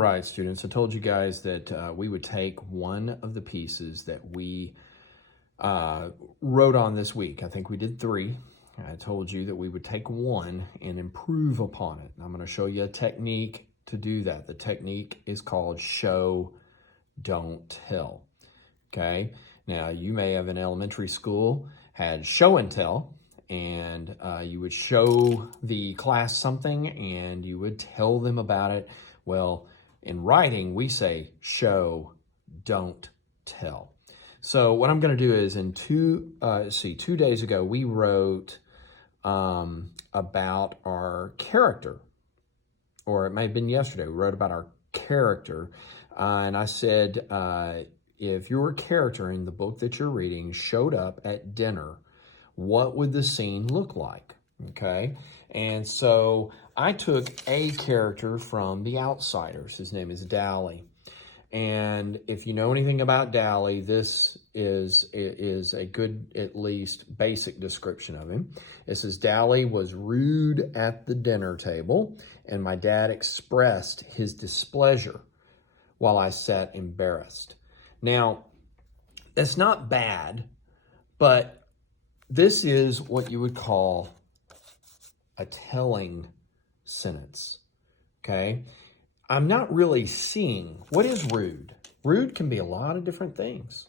right, students. I told you guys that we would take one of the pieces that we wrote on this week. I think we did 3. I told you that we would take one and improve upon it. I'm going to show you a technique to do that. The technique is called show, don't tell. Okay. Now, you may have in elementary school had show and tell, and you would show the class something and you would tell them about it. Well, in writing, we say show, don't tell. So what I'm going to do is in 2 days ago, we wrote about our character, or it may have been yesterday. We wrote about our character, and I said, if your character in the book that you're reading showed up at dinner, what would the scene look like? Okay, and so I took a character from The Outsiders. His name is Dally. And if you know anything about Dally, this is a good, at least, basic description of him. It says, Dally was rude at the dinner table, and my dad expressed his displeasure while I sat embarrassed. Now, that's not bad, but this is what you would call a telling sentence, okay? I'm not really seeing, what is rude? Rude can be a lot of different things,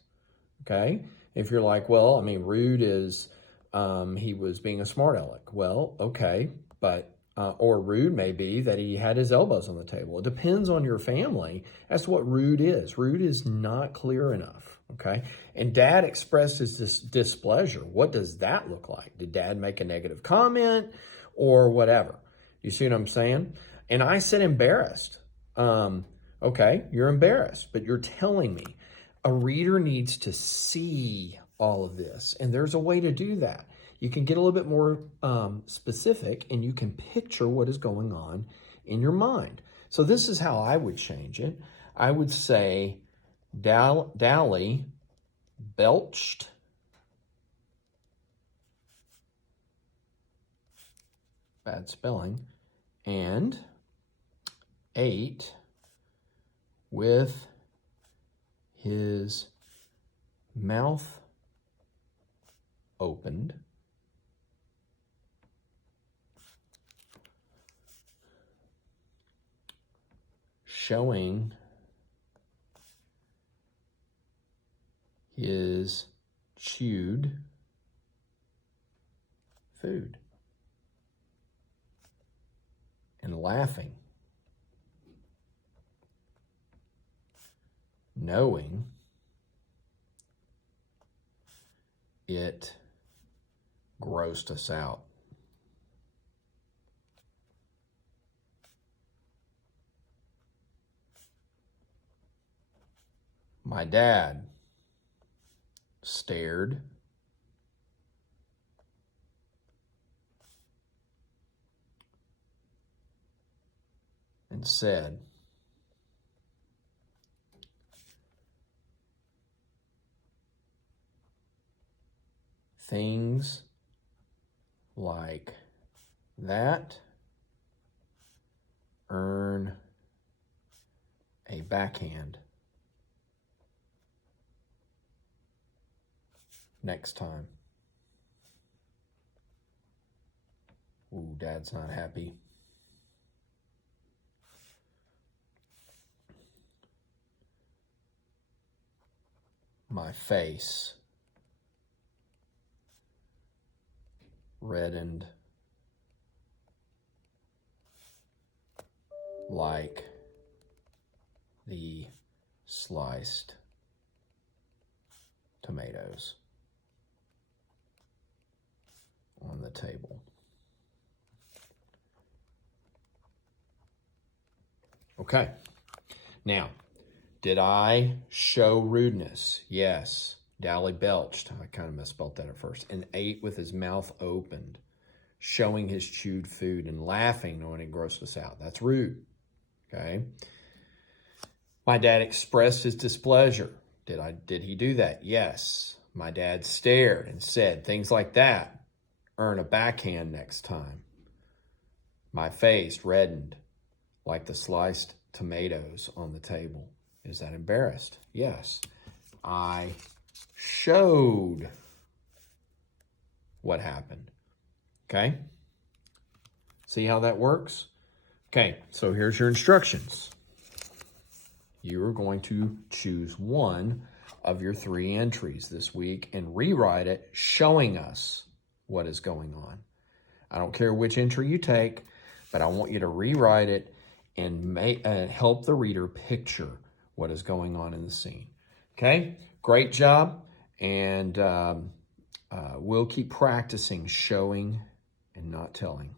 okay? If you're like, well, I mean, rude is he was being a smart aleck. Well, okay, but, or rude may be that he had his elbows on the table. It depends on your family as to what rude is. Rude is not clear enough, okay? And dad expressed his displeasure. What does that look like? Did dad make a negative comment or whatever? You see what I'm saying? And I said embarrassed. Okay, you're embarrassed, but you're telling me. A reader needs to see all of this, and there's a way to do that. You can get a little bit more specific, and you can picture what is going on in your mind. So this is how I would change it. I would say, Dally belched bad spelling, and ate with his mouth opened, showing his chewed food, and laughing, knowing it grossed us out. My dad stared and said, things like that earn a backhand next time. Ooh, Dad's not happy. My face reddened like the sliced tomatoes on the table. Okay. Now, did I show rudeness? Yes. Dally belched. I kind of misspelled that at first. And ate with his mouth opened, showing his chewed food and laughing knowing it grossed us out. That's rude. Okay. My dad expressed his displeasure. Did he do that? Yes. My dad stared and said things like that earn a backhand next time. My face reddened like the sliced tomatoes on the table. Is that embarrassed? Yes. I showed what happened. Okay? See how that works? Okay, so here's your instructions. You are going to choose one of your 3 entries this week and rewrite it, showing us what is going on. I don't care which entry you take, but I want you to rewrite it and help the reader picture what is going on in the scene. Okay, great job. And we'll keep practicing showing and not telling.